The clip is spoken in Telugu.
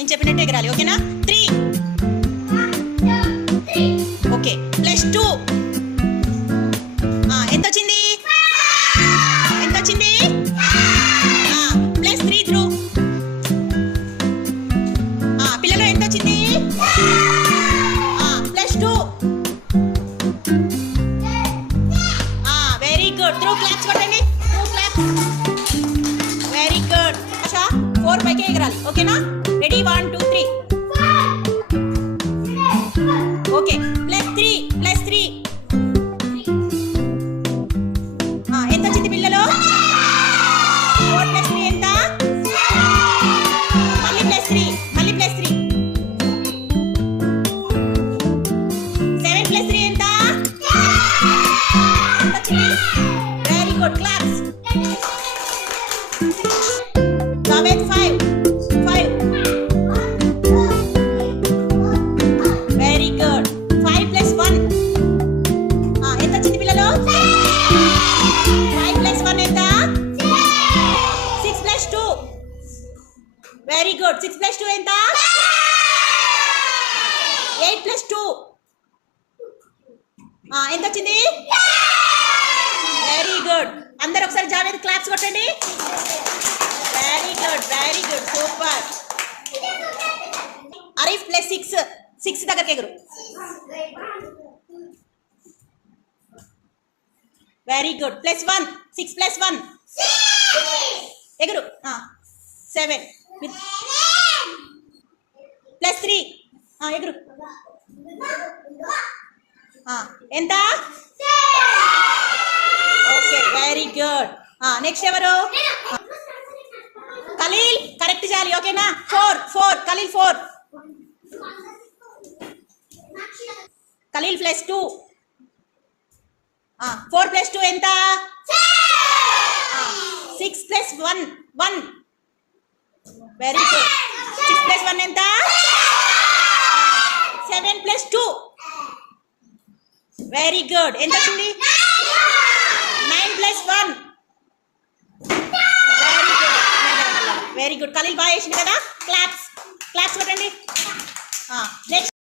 నేను చెప్పినట్టు ఎగరాలి. ఓకేనా? 3 ఓకే. +2 ఎంత వచ్చింది? ఎంత వచ్చింది? +3 ధ్రువ్. పిల్లలు ఎంత వచ్చింది? +2. Very good. ధ్రువ్ క్లాప్స్ కొట్టండి. Dhruv claps. Very good. ASHA 4 పైకి ఎగరాలి. ఓకేనా? రెడీ 1 2 3. ఓకే. +3 ఎంత వచ్చింది పిల్లలు? 4 + 3 ఎంత? మళ్ళీ +3 7 + 3 ఎంత? Very good. Claps. Javed 5 very good. 5 + 1 ఎంత వచ్చింది పిల్లలు? 5 + 1 ఎంత? 6 + 2 వెరీ గుడ్. 6 + 2 ఎంత? 8 + 2 ఎంత వచ్చింది? Very good. అందరు ఒకసారి జావేద్ క్లాప్స్ కొట్టండి. Very good super. అరీఫ్ +6 దగ్గరికి ఎగురు. Very good. +1 6 + 1 ఎగురు. 7 +3 ఎగురు. ఎంత? Okay very good. నెక్స్ట్ ఎవరు? ఖలీల్ కరెక్ట్ చేయాలి. ఓకేనా? 4 ఖలీల్ 4 ఖలీల్ +2 4 + 2 ఎంత? 6 + 1 1 వెరీ గుడ్. 6 + 1 ఎంత? 7 + 2 వెరీ గుడ్. ఎంత వచ్చింది? 9 + 1 వెరీ గుడ్. ఖలీల్ బాగా చేసింది కదా. క్లాప్స్ కొట్టండి. నెక్స్ట్